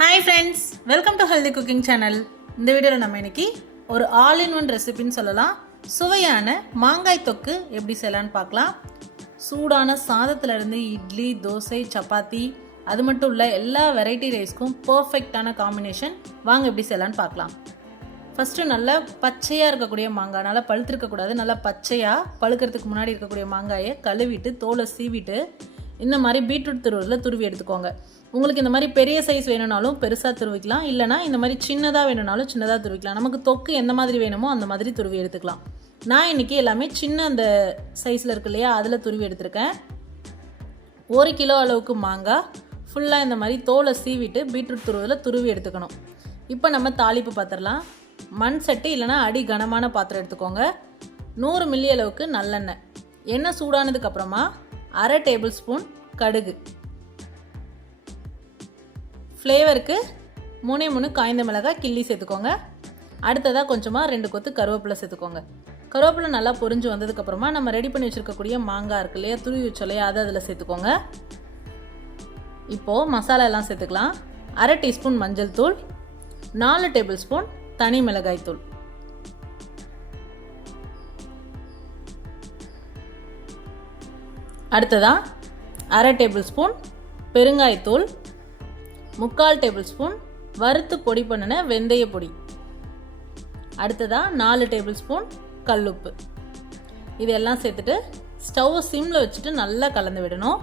Hi friends, welcome to Healthy Cooking Channel. இந்த வீடியோவில் நம்ம இன்னைக்கு ஒரு all-in-one ரெசிபின்னு சொல்லலாம். சுவையான மாங்காய் தொக்கு எப்படி செய்யலாம்னு பார்க்கலாம். சூடான சாதத்துல இருந்து இட்லி, தோசை, சப்பாத்தி அது மட்டும் இல்ல எல்லா வெரைட்டி ரைஸ்க்கும் பெர்ஃபெக்ட்டான காம்பினேஷன். வாங்க எப்படி செய்யலாம்னு பார்க்கலாம். ஃபர்ஸ்ட் நல்லா பச்சையா இருக்கக்கூடிய மாங்காய், நல்லா பழுத்திருக்க கூடாது, நல்லா பச்சையா பழுக்கிறதுக்கு முன்னாடி இருக்கக்கூடிய மாங்காயை கழுவிட்டு தோலை சீவிட்டு இந்த மாதிரி பீட்ரூட் துருவலில் துருவி எடுத்துக்கோங்க. உங்களுக்கு இந்த மாதிரி பெரிய சைஸ் வேணும்னாலும் பெருசாக துருவிக்கலாம், இல்லைனா இந்த மாதிரி சின்னதாக வேணும்னாலும் சின்னதாக துருவிக்கலாம். நமக்கு தொக்கு எந்த மாதிரி வேணுமோ அந்த மாதிரி துருவி எடுத்துக்கலாம். நான் இன்றைக்கி எல்லாமே சின்ன அந்த சைஸில் இருக்கு இல்லையா, அதில் துருவி எடுத்திருக்கேன். 1 கிலோ அளவுக்கு மாங்காய் ஃபுல்லாக இந்த மாதிரி தோலை சீவிட்டு பீட்ரூட் துருவலில் துருவி எடுத்துக்கணும். இப்போ நம்ம தாளிப்பு பார்த்துடலாம். மண் சட்டி இல்லைனா அடி கனமான பாத்திரம் எடுத்துக்கோங்க. 100 மில்லி அளவுக்கு நல்லெண்ணெய். எண்ணெய் சூடானதுக்கப்புறமா 1/2 டேபிள் ஸ்பூன் கடுகு, ஃப்ளேவருக்கு 3 காய்ந்த மிளகாய் கிள்ளி சேர்த்துக்கோங்க. அடுத்ததாக கொஞ்சமாக 2 கொத்து கருவேப்பிலை சேர்த்துக்கோங்க. கருவேப்பிலை நல்லா பொரிஞ்சு வந்ததுக்கப்புறமா நம்ம ரெடி பண்ணி வச்சுருக்கக்கூடிய மாங்காய் இருக்கு இல்லையா, துருவி வச்சோம் இல்லையா, அதை அதில் சேர்த்துக்கோங்க. இப்போது மசாலா எல்லாம் சேர்த்துக்கலாம். 1/2 டீஸ்பூன் மஞ்சள் தூள், 4 டேபிள் ஸ்பூன் தனி மிளகாய் தூள், அடுத்ததாக 1/2 டேபிள் ஸ்பூன் பெருங்காயத்தூள், 3/4 டேபிள் ஸ்பூன் வறுத்து பொடி பண்ணின வெந்தய பொடி, அடுத்ததாக 4 டேபிள் ஸ்பூன் கல்லுப்பு. இதெல்லாம் சேர்த்துட்டு ஸ்டவ் சிம்மில் வச்சுட்டு நல்லா கலந்து விடணும்.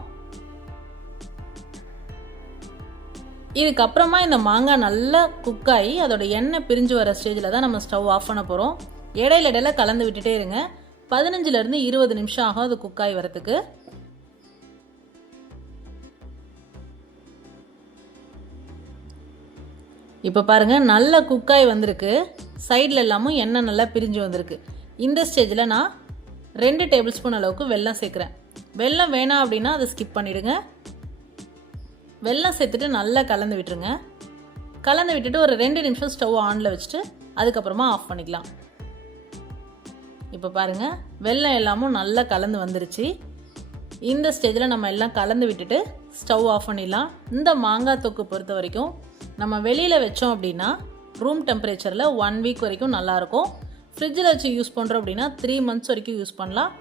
இதுக்கப்புறமா இந்த மாங்காய் நல்லா குக்காகி அதோட எண்ணெய் பிரிஞ்சு வர ஸ்டேஜில் தான் நம்ம ஸ்டவ் ஆஃப் பண்ண போகிறோம். இடையில கலந்து விட்டுட்டே இருங்க. 15லேருந்து 20 நிமிஷம் ஆகும் அது குக்காகி வரத்துக்கு. இப்போ பாருங்கள், நல்ல குக்காய் வந்திருக்கு. சைடில் எல்லாமும் எண்ணெய் நல்லா பிரிஞ்சு வந்திருக்கு. இந்த ஸ்டேஜில் நான் 2 டேபிள் ஸ்பூன் அளவுக்கு வெல்லம் சேர்க்குறேன். வெல்லம் வேணாம் அப்படின்னா அதை ஸ்கிப் பண்ணிவிடுங்க. வெல்லம் சேர்த்துட்டு நல்லா கலந்து விட்டுருங்க. கலந்து விட்டுட்டு ஒரு 2 நிமிஷம் ஸ்டவ் ஆனில் வச்சுட்டு அதுக்கப்புறமா ஆஃப் பண்ணிக்கலாம். இப்போ பாருங்கள், வெல்லம் எல்லாமும் நல்லா கலந்து வந்துருச்சு. இந்த ஸ்டேஜில் நம்ம எல்லாம் கலந்து விட்டுட்டு ஸ்டவ் ஆஃப் பண்ணிடலாம். இந்த மாங்காய் தொக்கு பொறுத்த வரைக்கும் நம்ம வெளியில் வச்சோம் அப்படின்னா ரூம் டெம்பரேச்சரில் 1 வீக் வரைக்கும் நல்லாயிருக்கும். ஃப்ரிட்ஜில் வச்சு யூஸ் பண்ணுறோம் அப்படின்னா 3 மந்த்ஸ் வரைக்கும் யூஸ் பண்ணலாம்.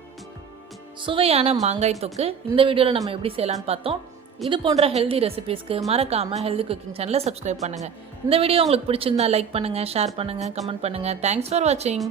சுவையான மாங்காய் தொக்கு இந்த வீடியோவில் நம்ம எப்படி செய்யலான்னு பார்த்தோம். இது போன்ற ஹெல்தி ரெசிபீஸ்க்கு மறக்காமல் ஹெல்தி குக்கிங் சேனலை சப்ஸ்கிரைப் பண்ணுங்கள். இந்த வீடியோ உங்களுக்கு பிடிச்சிருந்தா லைக் பண்ணுங்கள், ஷேர் பண்ணுங்கள், கமெண்ட் பண்ணுங்கள். தேங்க்ஸ் ஃபார் வாட்சிங்.